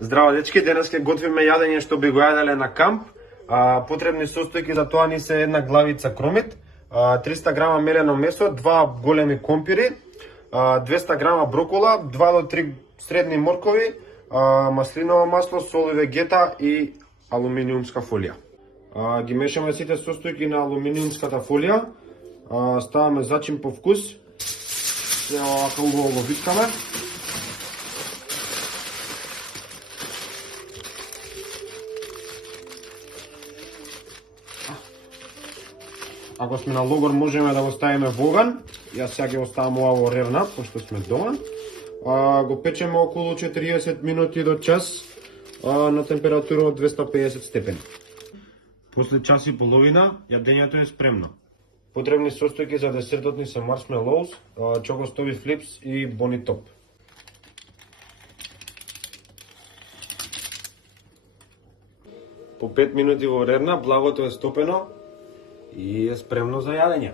Здраво дечки, денес ќе готвиме јадење што би го јаделе на камп. Потребни состојки за тоа ни се една главица кромит, 300 грама мелено месо, 2 големи компири, 200 грама брокола, 2 до 3 средни моркови, маслиново масло, сол и вегета и алуминиумска фолија. Ги мешаме сите состојки на алуминиумската фолија, ставаме зачин по вкус, се овака убаво го виткаме. Ако сме на логор можеме да го ставиме во оган. Јас сега ќе го ставам ова во ревна, пошто сме дома. Го печеме околу 40 минути до час на температура од 250 степени. После час и половина јадењето е спремно. Потребни состојки за десертот ни се маршмелоус, чокостови флипс и бони топ. По 5 минути во ревна, благото е стопено и е спремно за јадење.